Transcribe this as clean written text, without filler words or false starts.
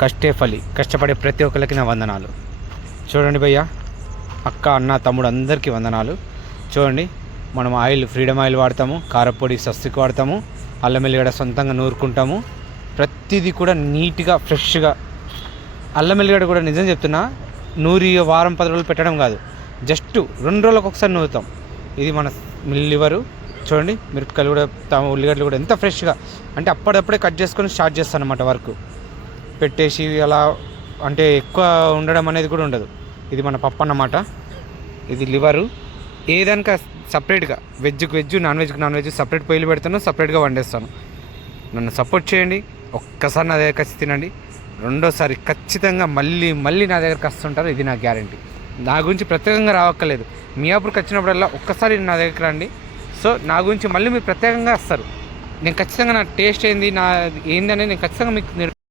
కష్టే ఫలి, కష్టపడే ప్రతి ఒక్కరికి నా వందనాలు. చూడండి భయ్య, అక్క అన్న తమ్ముడు అందరికీ వందనాలు. చూడండి, మనం ఆయిల్ ఫ్రీడమ్ ఆయిల్ వాడతాము, కారపొడి స్వస్తిక్ వాడతాము, అల్లం వెల్లిగడ్డ సొంతంగా నూరుకుంటాము. ప్రతిదీ కూడా నీట్గా ఫ్రెష్గా. అల్లం వెల్లిగడ్డ కూడా నిజం చెప్తున్నా, నూరి వారం 10 రోజులు పెట్టడం కాదు, జస్ట్ 2 రోజులకు ఒకసారి నూరుతాం. ఇది మన లివరు. చూడండి, మిరపకాయలు కూడా ఉల్లిగడ్డలు కూడా ఎంత ఫ్రెష్గా అంటే అప్పుడప్పుడే కట్ చేసుకొని స్టార్ట్ చేస్తాను అన్నమాట. వర్క్ పెట్టేసి అలా అంటే ఎక్కువ ఉండడం అనేది కూడా ఉండదు. ఇది మన పప్పు అన్నమాట. ఇది లివరు. ఏదానిక సపరేట్గా వెజ్కి వెజ్, నాన్ వెజ్ సపరేట్ పొయ్యిలు పెడతాను, సపరేట్గా వండేస్తాను. నన్ను సపోర్ట్ చేయండి. ఒక్కసారి నా దగ్గరికి వచ్చి తినండి, రెండోసారి ఖచ్చితంగా మళ్ళీ నా దగ్గరికి వస్తుంటారు. ఇది నా గ్యారంటీ. నా గురించి ప్రత్యేకంగా రావక్కర్లేదు. మియాపూర్కి వచ్చినప్పుడల్లా ఒక్కసారి నా దగ్గరికి రండి. సో నా గురించి మళ్ళీ మీరు ప్రత్యేకంగా వస్తారు. నేను ఖచ్చితంగా నా టేస్ట్ ఏంది, నా ఏంది అనేది నేను ఖచ్చితంగా మీకు